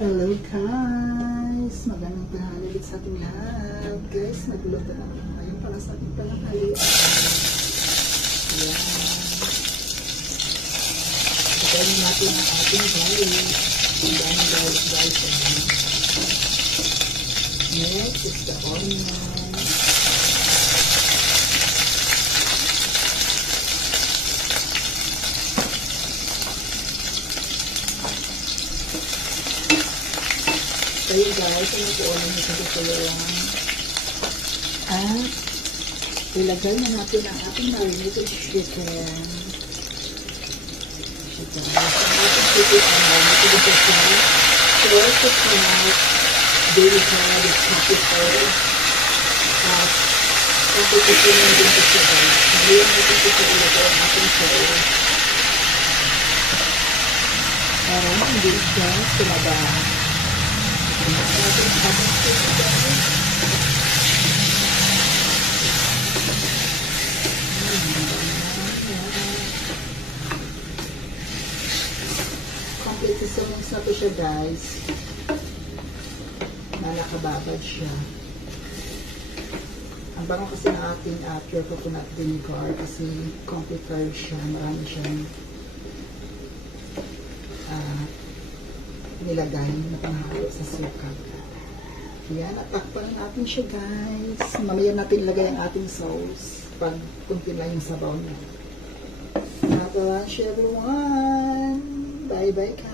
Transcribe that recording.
Hello guys! Magandang tanghali ulit sa ating lahat. Guys, nagluluto na ako ngayon para sa ating pananghali. Ayan. Pagkain natin ang ating garlic. Ang daming garlic guys. Next is the onion. Kaya guys, ano po ulit nito dito lang. At ilagay na natin ang ating marinated chicken. Chicken. Chicken ang marinated chicken. Twelve to 12 daily time with capital. At kapitikin na din ito siya guys. Ngayon natin ito ilagay ang ating sauce. Para hindi guys tumaba. Complete seasonings na po siya guys. Malakababad siya. Ang bango kasi ng ating pure coconut vinegar kasi complete curd siya. Marami siyang nilagay na panghalo sa suka. Yan, atakpan natin siya guys. Mamaya natin ilagay ang ating sauce pag kunti lang yung sabaw niya. Have a lunch everyone. Bye bye guys.